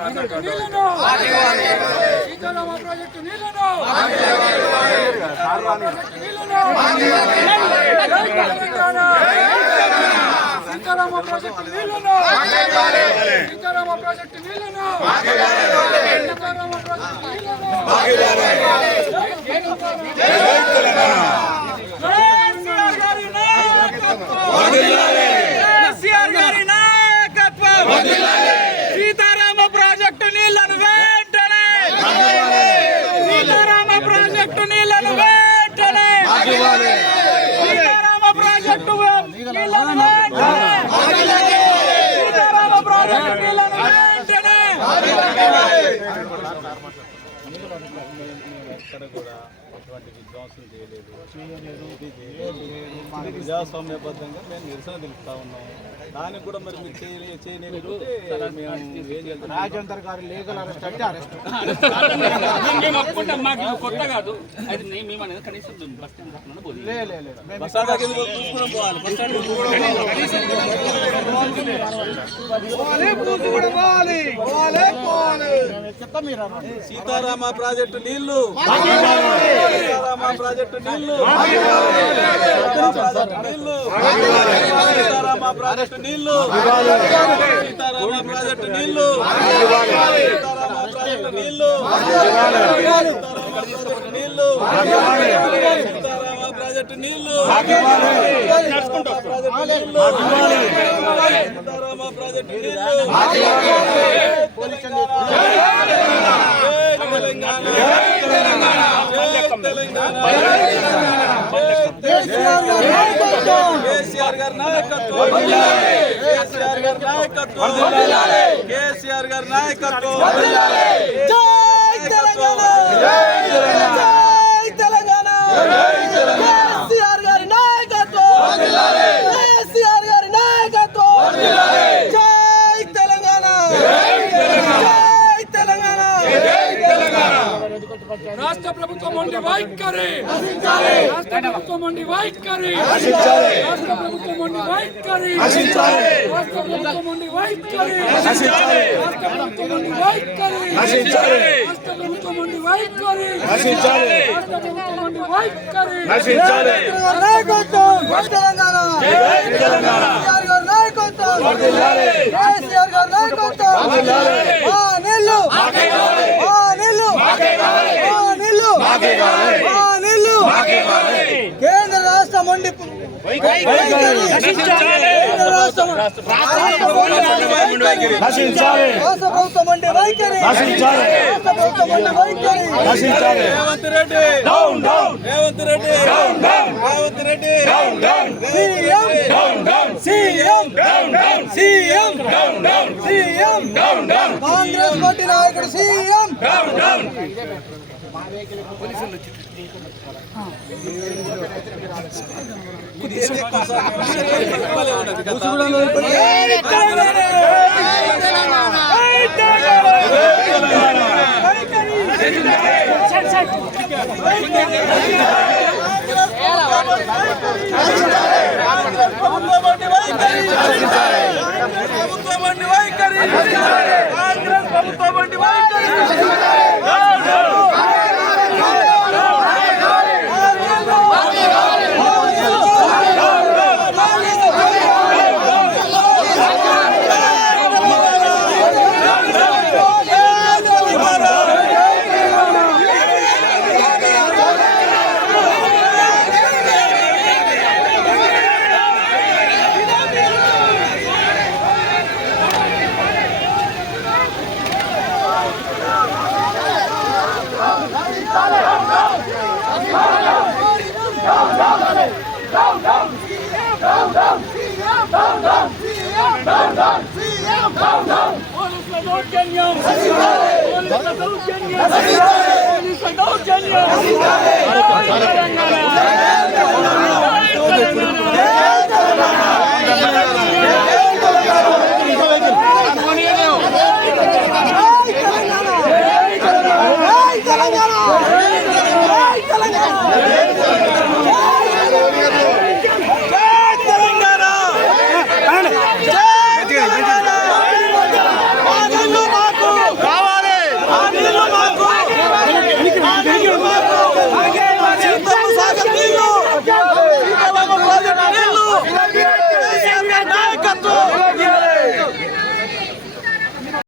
Project నీళ్లను Sitarama project నీళ్లను Sitarama project నీళ్లను సీతారామ ప్రాజెక్టు నీళ్లను సీతారామ ప్రాజెక్టు సీతారామ ప్రాజెక్టు నీళ్లను వెంటనే సీతారామ ప్రాజెక్టు నీళ్లను వెంటనే సీతారామ ప్రాజెక్టు నీళ్లను వెంటనే సీతారామ ప్రాజెక్టు నీళ్లను వెంటనే ఎక్కడ కూడా ఎటువంటి విధ్వంసం చేయలేదు, ప్రజాస్వామ్యబద్ధంగా మేము నిరసన తెలుపుతా ఉన్నాం. దానికి కూడా మరి మీరు రాజేందర్ గారు లీగల్ అరెస్ట్ అంటే అరెస్ట్ మేము ఒప్పుకుంటాం. మాకు కొత్త కాదు అది మేము అనేది కనీసం బస్ స్టాండ్ సీతారామ ప్రాజెక్టు నీళ్లు సీతారామ ప్రాజెక్టు నీళ్లు సీతారామ ప్రాజెక్టు నీళ్లు సీతారామ ప్రాజెక్టు నీళ్లు సీతారామ ప్రాజెక్టు నీళ్లు నీళ్లు సీతారామ ప్రాజెక్టు నీళ్లు సీతారామ ప్రాజెక్టు నీళ్లు కేసీఆర్ గారి నాయకత్వం కేసీఆర్ గారి నాయకత్వం కేసీఆర్ గారి నాయకత్వం తెలంగాణ కేసీఆర్ గారి నాయకత్వం కేసీఆర్ గారి నాయకత్వం జై తెలంగాణ జై తెలంగాణ రాష్ట్ర ప్రభుత్వం ఉండి వైఖరి రాష్ట్ర ప్రభుత్వం ఉండి వైఖరి రాష్ట్ర ప్రభుత్వం ఉండి వైఖరి రాష్ట్ర ప్రభుత్వం ఉండి వైఖరి రాష్ట్ర ప్రభుత్వం ఉండి వైఖరి రాష్ట్ర ప్రభుత్వం ఉండి వైఖరి రాష్ట్ర ప్రభుత్వం ఉండి వైఖరి నాయకత్వం తెలంగాణ తెలంగాణ నాయకత్వం కేసీఆర్ గారి నాయకత్వం నీళ్లు కేంద్ర రాష్ట్ర మండి రాష్ట్ర ప్రభుత్వం మండి వైఖరి రాష్ట్ర ప్రభుత్వం మండి వైఖరి Revanth Reddy down down Revanth Reddy down down Revanth Reddy down down CM down down CM down down CM down down Congress party నాయకుడు సీఎం డౌన్ డౌన్ తెలంగాణ